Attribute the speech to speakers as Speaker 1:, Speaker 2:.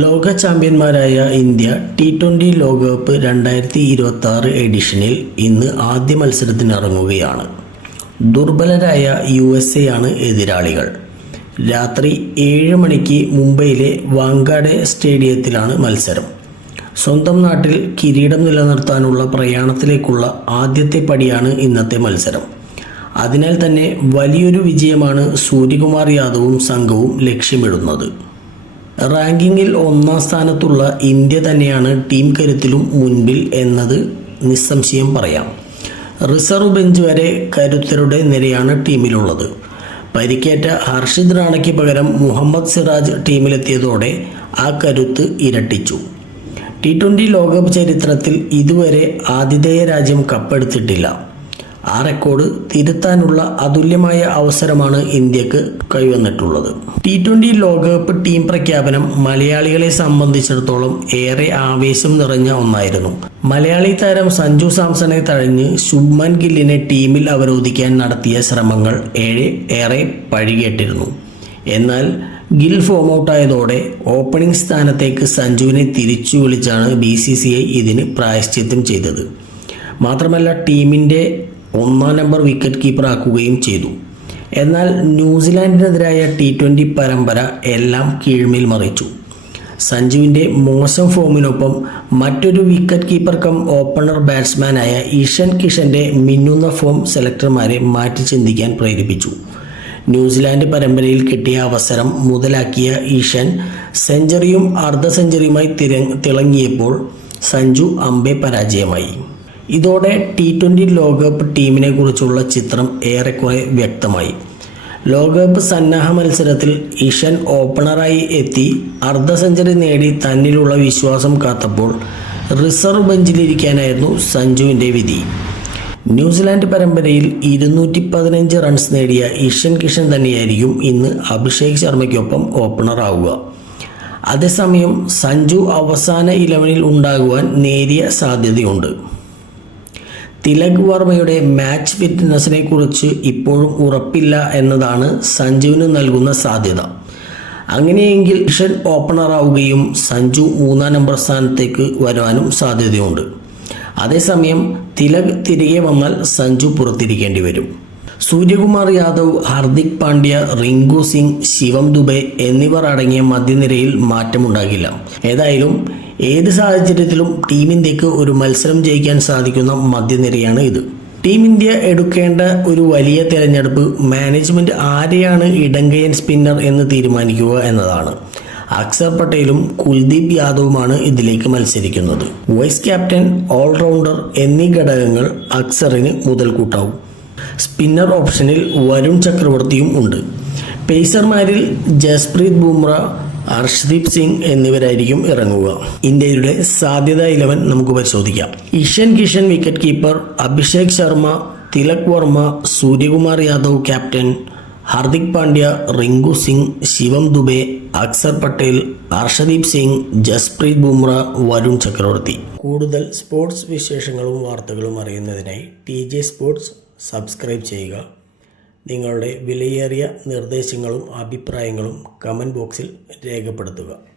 Speaker 1: ലോക ചാമ്പ്യന്മാരായ India T twenty ലോകകപ്പ് രണ്ടായിരത്തി ഇരുപത്തി ആറ് എഡിഷനിൽ ഇന്ന് ആദ്യ മത്സരത്തിനിറങ്ങുകയാണ്. ദുർബലരായ യു എസ് എ ആണ് എതിരാളികൾ. രാത്രി ഏഴ് മണിക്ക് മുംബൈയിലെ വാങ്കാടെ സ്റ്റേഡിയത്തിലാണ് മത്സരം. സ്വന്തം നാട്ടിൽ കിരീടം നിലനിർത്താനുള്ള പ്രയാണത്തിലേക്കുള്ള ആദ്യത്തെ പടിയാണ് ഇന്നത്തെ മത്സരം. അതിനാൽ തന്നെ വലിയൊരു വിജയമാണ് സൂര്യകുമാർ യാദവും സംഘവും ലക്ഷ്യമിടുന്നത്. റാങ്കിങ്ങിൽ ഒന്നാം സ്ഥാനത്തുള്ള ഇന്ത്യ തന്നെയാണ് ടീം കരുത്തിലും മുൻപിൽ എന്നത് നിസ്സംശയം പറയാം. റിസർവ് ബെഞ്ച് വരെ കരുത്തരുടെ നിരയാണ് ടീമിലുള്ളത്. പരിക്കേറ്റ ഹർഷിദ് റാണയ്ക്ക് പകരം മുഹമ്മദ് സിറാജ് ടീമിലെത്തിയതോടെ ആ കരുത്ത് ഇരട്ടിച്ചു. ടി ട്വന്റി ലോകകപ്പ് ചരിത്രത്തിൽ ഇതുവരെ ആതിഥേയ രാജ്യം കപ്പെടുത്തിട്ടില്ല. ആ റെക്കോർഡ് തിരുത്താനുള്ള അതുല്യമായ അവസരമാണ് ഇന്ത്യയ്ക്ക് കൈവന്നിട്ടുള്ളത്. ടി ട്വന്റി ലോകകപ്പ് ടീം പ്രഖ്യാപനം മലയാളികളെ സംബന്ധിച്ചിടത്തോളം ഏറെ ആവേശം നിറഞ്ഞ ഒന്നായിരുന്നു. മലയാളി താരം സഞ്ജു സാംസണെ തഴഞ്ഞ് ശുഭ്മൻ ഗില്ലിനെ ടീമിൽ അവരോധിക്കാൻ നടത്തിയ ശ്രമങ്ങൾ ഏറെ ഏറെ പഴികേട്ടിരുന്നു. എന്നാൽ ഗിൽ ഫോം ഔട്ട് ആയതോടെ ഓപ്പണിംഗ് സ്ഥാനത്തേക്ക് സഞ്ജുവിനെ തിരിച്ചു വിളിച്ചാണ് ബി സി സി ഐ ഇതിന് പ്രായശ്ചിത്തം ചെയ്തത്. മാത്രമല്ല ടീമിന്റെ ഒന്നാം നമ്പർ വിക്കറ്റ് കീപ്പറാക്കുകയും ചെയ്തു. എന്നാൽ ന്യൂസിലാൻഡിനെതിരായ ടി ട്വന്റി പരമ്പര എല്ലാം കീഴ്മേൽ മറിച്ചു. സഞ്ജുവിന്റെ മോശം ഫോമിനൊപ്പം മറ്റൊരു വിക്കറ്റ് കീപ്പർ കം ഓപ്പണർ ബാറ്റ്സ്മാനായ ഇഷൻ കിഷന്റെ മിന്നുന്ന ഫോം സെലക്ടർമാരെ മാറ്റി ചിന്തിക്കാൻ പ്രേരിപ്പിച്ചു. ന്യൂസിലാൻഡ് പരമ്പരയിൽ കിട്ടിയ അവസരം മുതലാക്കിയ ഈഷൻ സെഞ്ചുറിയും അർദ്ധ സെഞ്ചുറിയുമായി തിര തിളങ്ങിയപ്പോൾ സഞ്ജു അമ്പെ പരാജയമായി. ഇതോടെ ടി ട്വന്റി ലോകകപ്പ് ടീമിനെ കുറിച്ചുള്ള ചിത്രം ഏറെക്കുറെ വ്യക്തമായി. ലോകകപ്പ് സന്നാഹ മത്സരത്തിൽ ഇഷൻ ഓപ്പണറായി എത്തി അർദ്ധ സെഞ്ചുറി നേടി തന്നിലുള്ള വിശ്വാസം കാത്തപ്പോൾ റിസർവ് ബെഞ്ചിലിരിക്കാനായിരുന്നു സഞ്ജുവിന്റെ വിധി. ന്യൂസിലാൻഡ് പരമ്പരയിൽ ഇരുന്നൂറ്റി പതിനഞ്ച് റൺസ് നേടിയ ഇഷൻ കിഷൻ തന്നെയായിരിക്കും ഇന്ന് അഭിഷേക് ശർമ്മയ്ക്കൊപ്പം ഓപ്പണർ ആവുക. അതേസമയം സഞ്ജു അവസാന ഇലവനിൽ ഉണ്ടാകുവാൻ നേരിയ സാധ്യതയുണ്ട്. തിലക് വർമ്മയുടെ മാച്ച് ഫിറ്റ്നസിനെ കുറിച്ച് ഇപ്പോഴും ഉറപ്പില്ല എന്നതാണ് സഞ്ജുവിന് നൽകുന്ന സാധ്യത. അങ്ങനെയെങ്കിൽ ഇഷൻ ഓപ്പണറാവുകയും സഞ്ജു മൂന്നാം നമ്പർ സ്ഥാനത്തേക്ക് വരുവാനും സാധ്യതയുണ്ട്. അതേസമയം തിലക് തിരികെ വന്നാൽ സഞ്ജു പുറത്തിരിക്കേണ്ടി വരും. സൂര്യകുമാർ യാദവ് ഹാർദിക് പാണ്ഡ്യ റിങ്കു സിംഗ് ശിവം ദുബെ എന്നിവർ അടങ്ങിയ മധ്യനിരയിൽ മാറ്റമുണ്ടാകില്ല. ഏതായാലും ഏത് സാഹചര്യത്തിലും ടീം ഇന്ത്യയ്ക്ക് ഒരു മത്സരം ജയിക്കാൻ സാധിക്കുന്ന മധ്യനിരയാണ് ഇത്. ടീം ഇന്ത്യ എടുക്കേണ്ട ഒരു വലിയ തിരഞ്ഞെടുപ്പ് മാനേജ്മെന്റ് ആരെയാണ് ഇടങ്കയൻ സ്പിന്നർ എന്ന് തീരുമാനിക്കുക എന്നതാണ്. അക്സർ പട്ടേലും കുൽദീപ് യാദവുമാണ് ഇതിലേക്ക് മത്സരിക്കുന്നത്. വൈസ് ക്യാപ്റ്റൻ ഓൾറൗണ്ടർ എന്നീ ഘടകങ്ങൾ അക്സറിന് മുതൽക്കൂട്ടാവും. സ്പിന്നർ ഓപ്ഷനിൽ വരുൺ ചക്രവർത്തിയും ഉണ്ട്. പേസർമാരിൽ ജസ്പ്രീത് ബുംറ ഹർഷ്ദീപ് സിംഗ് എന്നിവരായിരിക്കും ഇറങ്ങുക. ഇന്ത്യയുടെ സാധ്യത ഇലവൻ നമുക്ക് പരിശോധിക്കാം. Ishan Kishan wicket keeper Abhishek Sharma Tilak Varma Suryakumar Yadav captain Hardik Pandya Rinku Singh Shivam Dube Axar Patel Harshdeep Singh Jasprit Bumrah Varun Chakravarthy. കൂടുതൽ സ്പോർട്സ് വിശേഷങ്ങളും വാർത്തകളും അറിയുന്നതിനായി ടി ജെ സ്പോർട്സ് സബ്സ്ക്രൈബ് ചെയ്യുക. നിങ്ങളുടെ വിലയേറിയ നിർദ്ദേശങ്ങളും അഭിപ്രായങ്ങളും കമന്റ് ബോക്സിൽ രേഖപ്പെടുത്തുക.